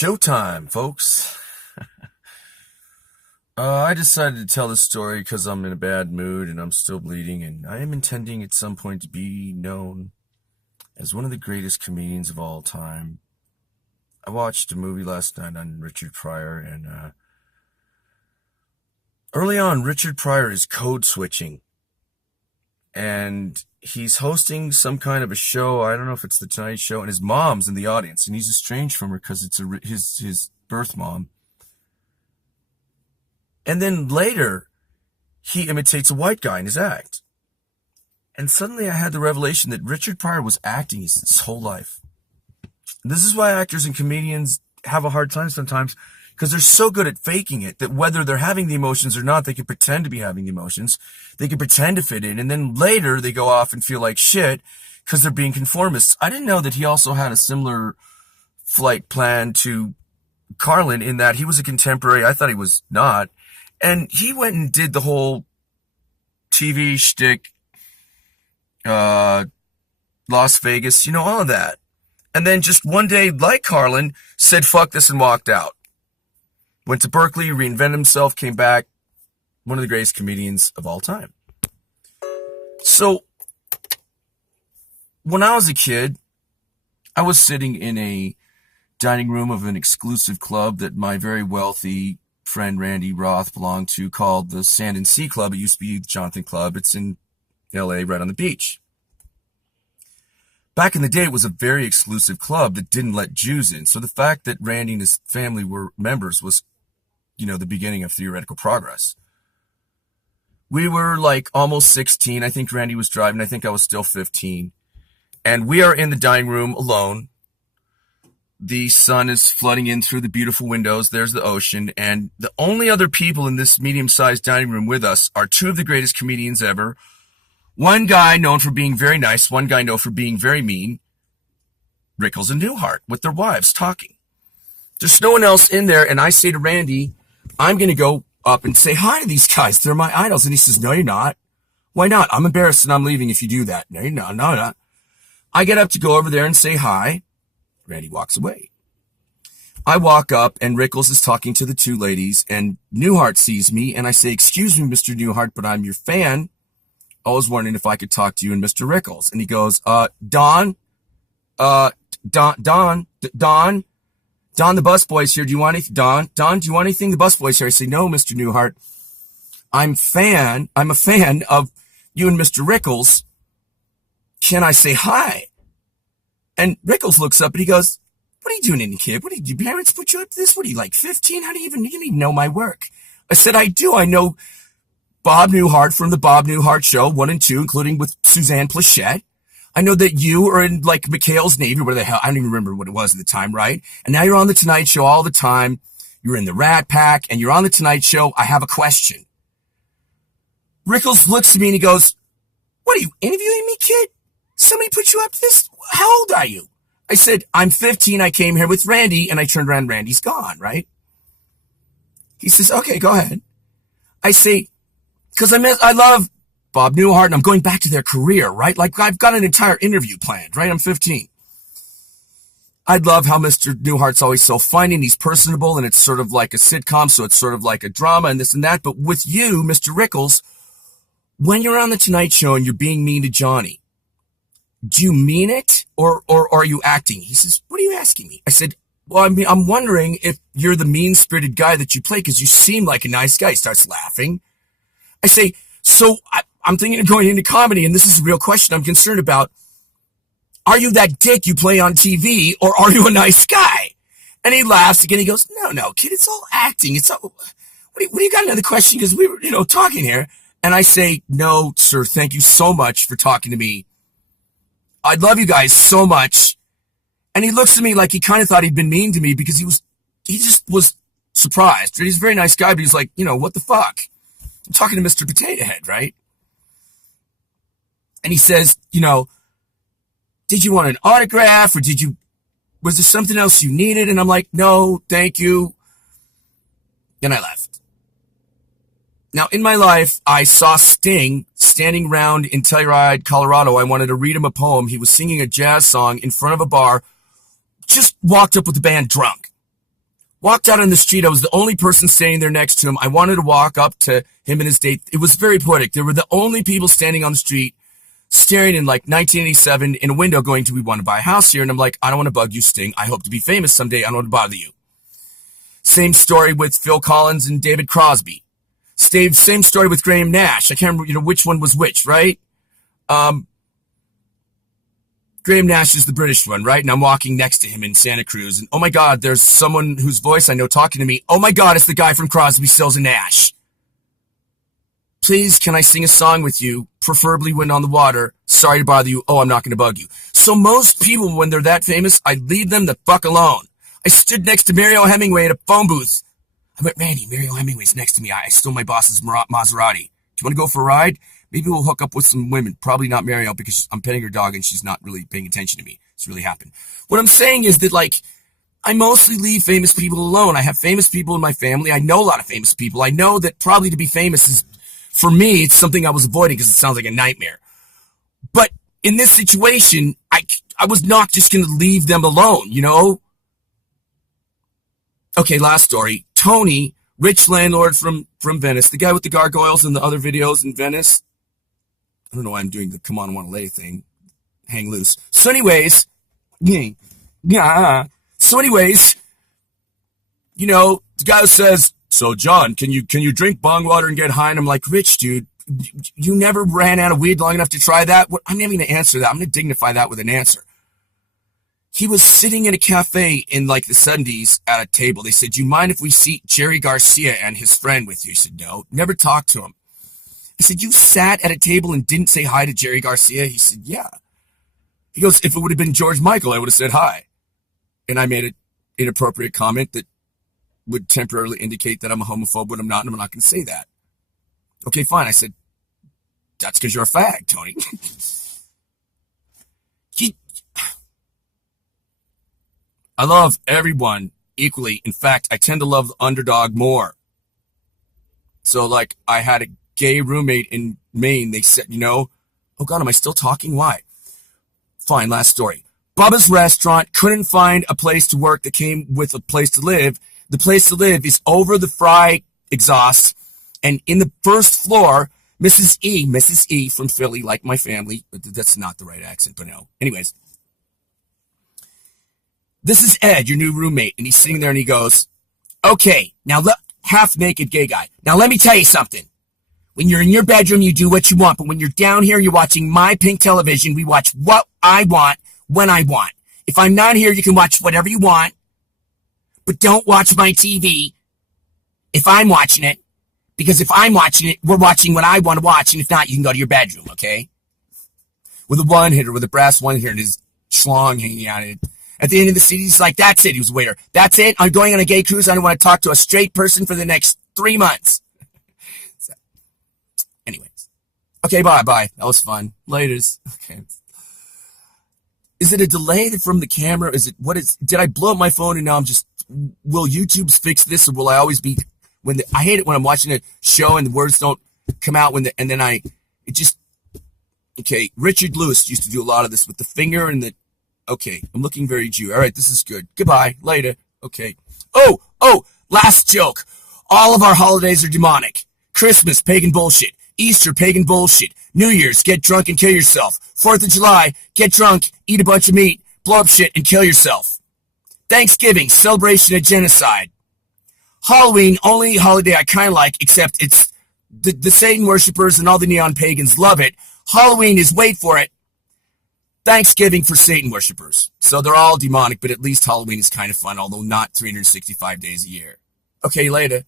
Showtime, folks. I decided to tell this story because I'm in a bad mood and I'm still bleeding, and I am intending at some point to be known as one of the greatest comedians of all time. I watched a movie last night on Richard Pryor, and early on, Richard Pryor is code switching, and he's hosting some kind of a show. I don't know if it's the Tonight Show, and his mom's in the audience, and he's estranged from her because it's his birth mom. And then later, he imitates a white guy in his act. And suddenly I had the revelation that Richard Pryor was acting his whole life. This is why actors and comedians have a hard time sometimes, because they're so good at faking it that whether they're having the emotions or not, they can pretend to be having the emotions. They can pretend to fit in. And then later they go off and feel like shit because they're being conformists. I didn't know that he also had a similar flight plan to Carlin in that he was a contemporary. I thought he was not. And he went and did the whole TV shtick, Las Vegas, all of that. And then just one day, like Carlin, said, fuck this, and walked out. Went to Berkeley, reinvented himself, came back. One of the greatest comedians of all time. So, when I was a kid, I was sitting in a dining room of an exclusive club that my very wealthy friend Randy Roth belonged to, called the Sand and Sea Club. It used to be the Jonathan Club. It's in LA, right on the beach. Back in the day, it was a very exclusive club that didn't let Jews in. So the fact that Randy and his family were members was, the beginning of theoretical progress. We were like almost 16. I think Randy was driving. I think I was still 15. And we are in the dining room alone. The sun is flooding in through the beautiful windows. There's the ocean. And the only other people in this medium-sized dining room with us are two of the greatest comedians ever. One guy known for being very nice. One guy known for being very mean. Rickles and Newhart with their wives talking. There's no one else in there. And I say to Randy, I'm going to go up and say hi to these guys. They're my idols. And he says, no, you're not. Why not? I'm embarrassed and I'm leaving if you do that. No, you're not. No, not. I get up to go over there and say hi. Randy walks away. I walk up and Rickles is talking to the two ladies and Newhart sees me and I say, excuse me, Mr. Newhart, but I'm your fan. I was wondering if I could talk to you and Mr. Rickles. And he goes, Don, the busboy's here. Do you want anything? Don, do you want anything? The busboy's here. I say, no, Mr. Newhart. I'm a fan of you and Mr. Rickles. Can I say hi? And Rickles looks up and he goes, what are you doing in, kid? What did your parents put you up to this? What are you, like 15? How do you even know my work? I said, I do. I know Bob Newhart from the Bob Newhart Show, 1 and 2, including with Suzanne Plachette. I know that you are in like McHale's Navy, where the hell, I don't even remember what it was at the time, right? And now you're on the Tonight Show all the time. You're in the Rat Pack and you're on the Tonight Show. I have a question. Rickles looks at me and he goes, what are you interviewing me, kid? Somebody put you up to this? How old are you? I said, I'm 15. I came here with Randy, and I turned around. Randy's gone, right? He says, okay, go ahead. I say, because I love Bob Newhart, and I'm going back to their career, right? Like, I've got an entire interview planned, right? I'm 15. I love how Mr. Newhart's always so funny, and he's personable, and it's sort of like a sitcom, so it's sort of like a drama and this and that. But with you, Mr. Rickles, when you're on the Tonight Show and you're being mean to Johnny, do you mean it or are you acting? He says, what are you asking me? I said, well, I'm wondering if you're the mean-spirited guy that you play because you seem like a nice guy. He starts laughing. I say, so I'm thinking of going into comedy, and this is a real question I'm concerned about. Are you that dick you play on TV, or are you a nice guy? And he laughs again. He goes, no, kid, it's all acting. It's all, what do you got another question? Because we were, talking here. And I say, no, sir, thank you so much for talking to me. I love you guys so much. And he looks at me like he kind of thought he'd been mean to me because he just was surprised. He's a very nice guy, but he's like, what the fuck? I'm talking to Mr. Potato Head, right? And he says, did you want an autograph or was there something else you needed? And I'm like, no, thank you. Then I left. Now, in my life, I saw Sting standing around in Telluride, Colorado. I wanted to read him a poem. He was singing a jazz song in front of a bar, just walked up with the band drunk. Walked out on the street. I was the only person standing there next to him. I wanted to walk up to him and his date. It was very poetic. They were the only people standing on the street, staring in like 1987 in a window going, do we want to buy a house here? And I'm like, I don't want to bug you, Sting. I hope to be famous someday. I don't want to bother you. Same story with Phil Collins and David Crosby. Same story with Graham Nash. I can't remember, which one was which, right? Graham Nash is the British one, right? And I'm walking next to him in Santa Cruz. And oh my God, there's someone whose voice I know talking to me. Oh my God, it's the guy from Crosby, Stills and Nash. Please, can I sing a song with you? Preferably when on the water. Sorry to bother you. Oh, I'm not going to bug you. So most people, when they're that famous, I leave them the fuck alone. I stood next to Mario Hemingway at a phone booth. I went, Randy, Mario Hemingway's next to me. I stole my boss's Maserati. Do you want to go for a ride? Maybe we'll hook up with some women. Probably not Mario because I'm petting her dog and she's not really paying attention to me. It's really happened. What I'm saying is that, like, I mostly leave famous people alone. I have famous people in my family. I know a lot of famous people. I know that probably to be famous is, for me, it's something I was avoiding because it sounds like a nightmare. But in this situation, I was not just going to leave them alone, you know? Okay, last story. Tony, rich landlord from Venice, the guy with the gargoyles and the other videos in Venice. I don't know why I'm doing the come on, I want to lay thing. Hang loose. So anyways, you know, the guy who says, so John, can you drink bong water and get high? And I'm like, Rich, dude, you never ran out of weed long enough to try that? I'm not even going to answer that. I'm going to dignify that with an answer. He was sitting in a cafe in like the 70s at a table. They said, do you mind if we seat Jerry Garcia and his friend with you? He said, no, never talked to him. I said, you sat at a table and didn't say hi to Jerry Garcia? He said, yeah. He goes, if it would have been George Michael, I would have said hi. And I made an inappropriate comment that would temporarily indicate that I'm a homophobe, but I'm not, and I'm not going to say that. Okay, fine. I said, that's because you're a fag, Tony. I love everyone equally. In fact, I tend to love the underdog more. So, like, I had a gay roommate in Maine. They said, oh God, am I still talking? Why? Fine, last story. Bubba's restaurant couldn't find a place to work that came with a place to live. The place to live is over the fry exhaust, and in the first floor, Mrs. E from Philly, like my family. That's not the right accent, but no. Anyways. This is Ed, your new roommate, and he's sitting there and he goes, okay, now half-naked gay guy. Now let me tell you something. When you're in your bedroom, you do what you want, but when you're down here, you're watching my pink television. We watch what I want, when I want. If I'm not here, you can watch whatever you want, but don't watch my TV if I'm watching it, because if I'm watching it, we're watching what I want to watch, and if not, you can go to your bedroom, okay? With a one-hitter, with a brass one-hitter, and his schlong hanging out of it. At the end of the CD, he's like, that's it. He was a waiter. That's it. I'm going on a gay cruise. I don't want to talk to a straight person for the next 3 months. So, anyways. Okay, bye. That was fun. Laters. Okay. Is it a delay from the camera? Did I blow up my phone and now I'm just, will YouTube fix this, or will I always be, I hate it when I'm watching a show and the words don't come out okay, Richard Lewis used to do a lot of this with the finger and the, okay, I'm looking very Jew. All right, this is good. Goodbye. Later. Okay. Oh, last joke. All of our holidays are demonic. Christmas, pagan bullshit. Easter, pagan bullshit. New Year's, get drunk and kill yourself. 4th of July, get drunk, eat a bunch of meat, blow up shit, and kill yourself. Thanksgiving, celebration of genocide. Halloween, only holiday I kind of like, except it's the Satan worshippers and all the neon pagans love it. Halloween is, wait for it, Thanksgiving for Satan worshippers. So they're all demonic, but at least Halloween is kind of fun, although not 365 days a year. Okay, later.